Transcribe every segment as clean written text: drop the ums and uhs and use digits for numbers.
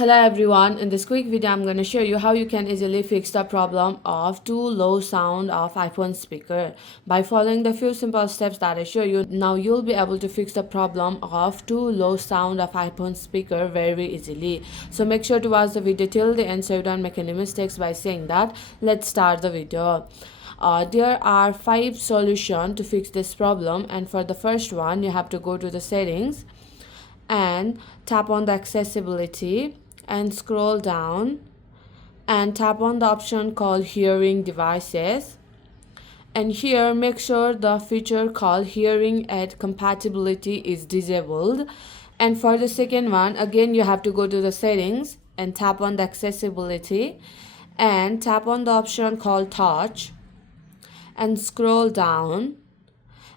Hello everyone, in this quick video I'm going to show you how you can easily fix the problem of too low sound of iPhone speaker. By following the few simple steps that I show you, now you'll be able to fix the problem of too low sound of iPhone speaker very easily. So make sure to watch the video till the end so you don't make any mistakes. By saying that, let's start the video. There are 5 solutions to fix this problem, and for the first one you have to go to the settings and tap on the accessibility and scroll down and tap on the option called hearing devices, and here make sure the feature called hearing aid compatibility is disabled. And for the second one, again you have to go to the settings and tap on the accessibility and tap on the option called touch and scroll down.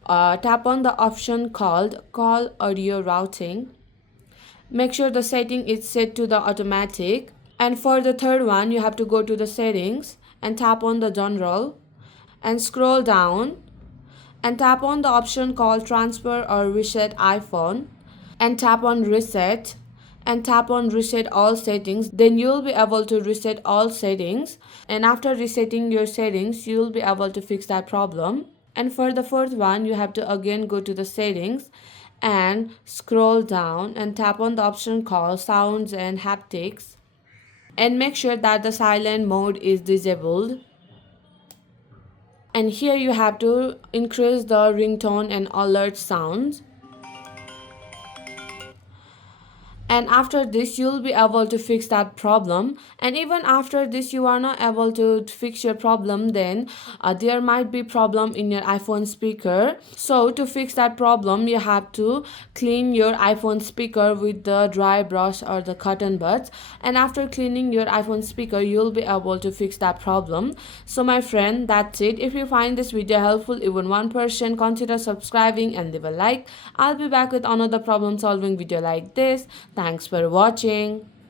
Tap on the option called call audio routing. Make sure the setting is set to the automatic. And for the third one, you have to go to the settings and tap on the general and scroll down and tap on the option called transfer or reset iPhone and tap on reset and tap on reset all settings. Then you'll be able to reset all settings, and after resetting your settings you'll be able to fix that problem. And for the fourth one, you have to again go to the settings and scroll down and tap on the option called sounds and haptics and make sure that the silent mode is disabled. And here you have to increase the ringtone and alert sounds. And after this you'll be able to fix that problem. And even after this you are not able to fix your problem, then there might be problem in your iPhone speaker. So to fix that problem you have to clean your iPhone speaker with the dry brush or the cotton buds, and after cleaning your iPhone speaker you'll be able to fix that problem. So my friend, that's it. If you find this video helpful even 1%, consider subscribing and leave a like. I'll be back with another problem solving video like this. Thanks for watching.